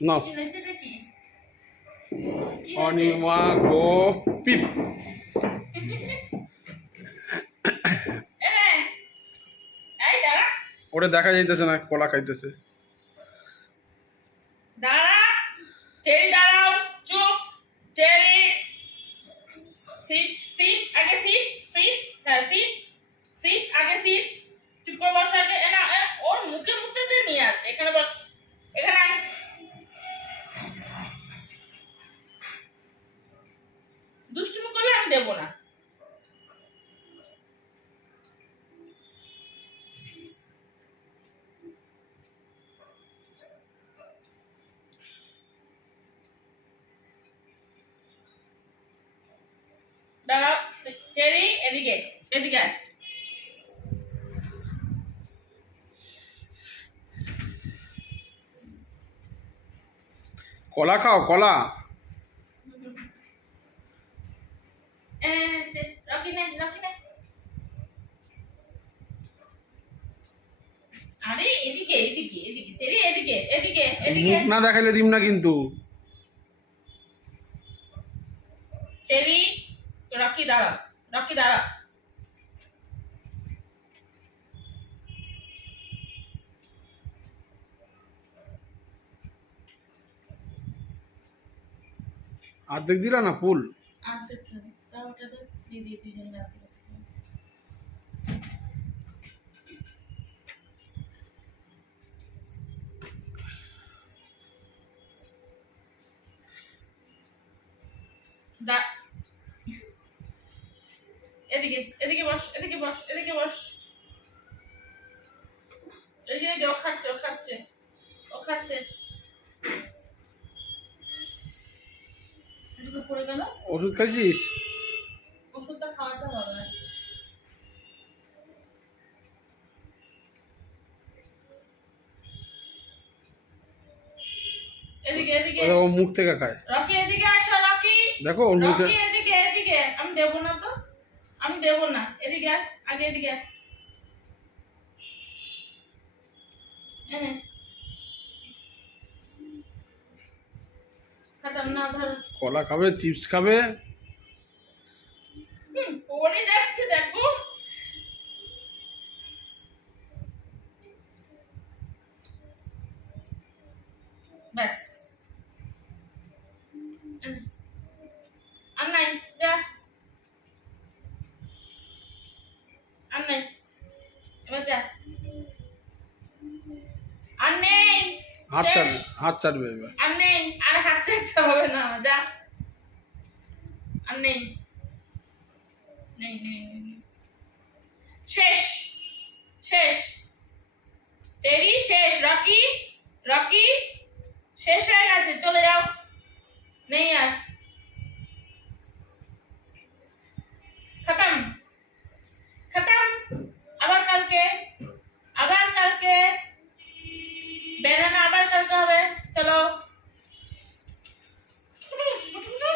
না কি হয়েছে এটা কি অনিমা গো পিপ। এই দাঁড়া ওরে দেখা যাইতেছে না, কলা খাইতেছে। দাঁড়া চেরি দাঁড়াও চুপ চেরি সিট সিট আগে সিট সিট হ্যাঁ সিট সিট আগে সিট চুপ করে বসো আগে না ওর মুখে মুখে দিয়ে নিয়ে আস এখানে বস এখানে আয়। দুষ্টুমি করলে আমি দেবো না দাঁড়াও চেরি এদিকে এদিকে আয়। কলা খাও, কলা। রকি নে আরে এদিকে এদিকে এদিকে চেরি এদিকে এদিকে এদিকে মুখ না দেখাইলে দিম না কিন্তু। চেরি রকি দাঁড়া রকি দাঁড়া অর্ধেক দিলা না ফুল। আচ্ছা তাও ওটা তো দিদি দুজন রাখি দা এদিকে এদিকে বস এদিকে বস এদিকে বস এদিকে ও খাচ্ছে ও খাচ্ছে ও খাচ্ছে এদিকে পড়ে গেল। ওষুধ খাইছিস? ওষুধটা খাওয়াতে হবে এদিকে এদিকে ও মুখ থেকে খায়। রকি এদিকে আসো রকি দেখো ওর মুখে। রকি এদিকে এদিকে আমি দেবো না তো আমি দেবো না এদিকে আয়, আগে এদিকে আয়। এনে খাতাম না ধর কলা খাবে, চিপস খাবে। পড়ে যাচ্ছে দেখো ব্যাস আর নাই যা আর নাই এবার যা আর নেই হাত শেষ। চাটবে, হাত চাটবে এবার। আর নেই আর হাত চাইতে হবে না যা আর নেই নেই নেই নেই, নেই। শেষ